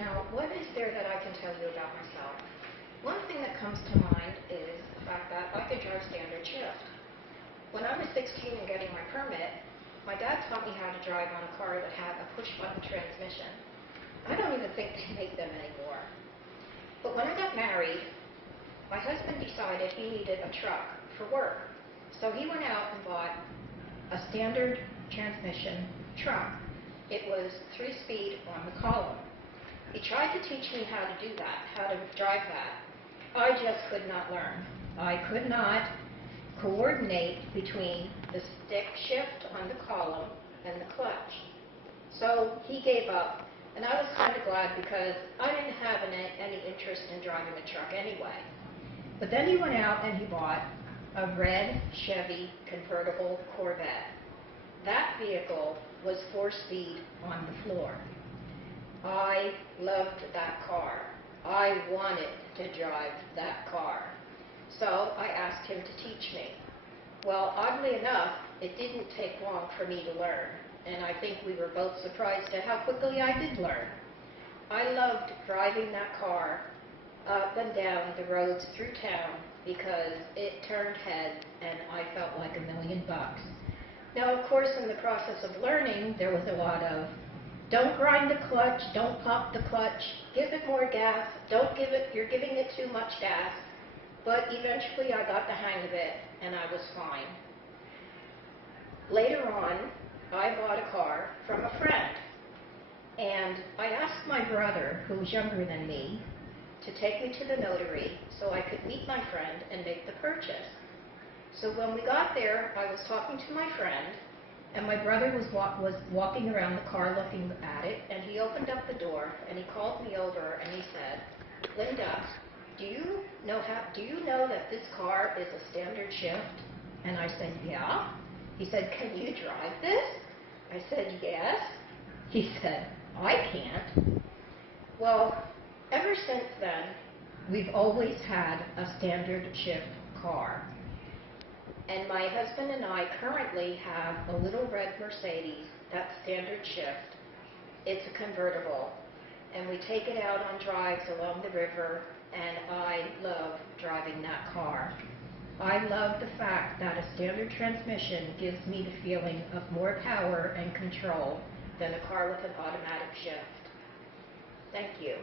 Now, what is there that I can tell you about myself? One thing that comes to mind is the fact that I could drive standard shift. When I was 16 and getting my permit, my dad taught me how to drive on a car that had a push-button transmission. I don't even think they make them anymore. But when I got married, my husband decided he needed a truck for work. So he went out and bought a standard transmission truck. It was 3-speed on the column. He tried to teach me how to do that, how to drive that. I just could not learn. I could not coordinate between the stick shift on the column and the clutch. So he gave up, and I was kind of glad because I didn't have any interest in driving a truck anyway. But then he went out and he bought a red Chevy convertible Corvette. That vehicle was 4-speed on the floor. I loved that car. I wanted to drive that car. So I asked him to teach me. Well, oddly enough, it didn't take long for me to learn, and I think we were both surprised at how quickly I did learn. I loved driving that car up and down the roads through town because it turned heads and I felt like $1,000,000. Now, of course, in the process of learning, there was a lot of, don't grind the clutch, don't pop the clutch, give it more gas, you're giving it too much gas. But eventually I got the hang of it and I was fine. Later on, I bought a car from a friend. And I asked my brother, who's younger than me, to take me to the notary so I could meet my friend and make the purchase. So when we got there, I was talking to my friend, and my brother was walking around the car looking at it, and he opened up the door, and he called me over, and he said, Linda, do you know that this car is a standard shift? And I said, yeah. He said, can you drive this? I said, yes. He said, I can't. Well, ever since then, we've always had a standard shift car. And my husband and I currently have a little red Mercedes that's standard shift. It's a convertible. And we take it out on drives along the river, and I love driving that car. I love the fact that a standard transmission gives me the feeling of more power and control than a car with an automatic shift. Thank you.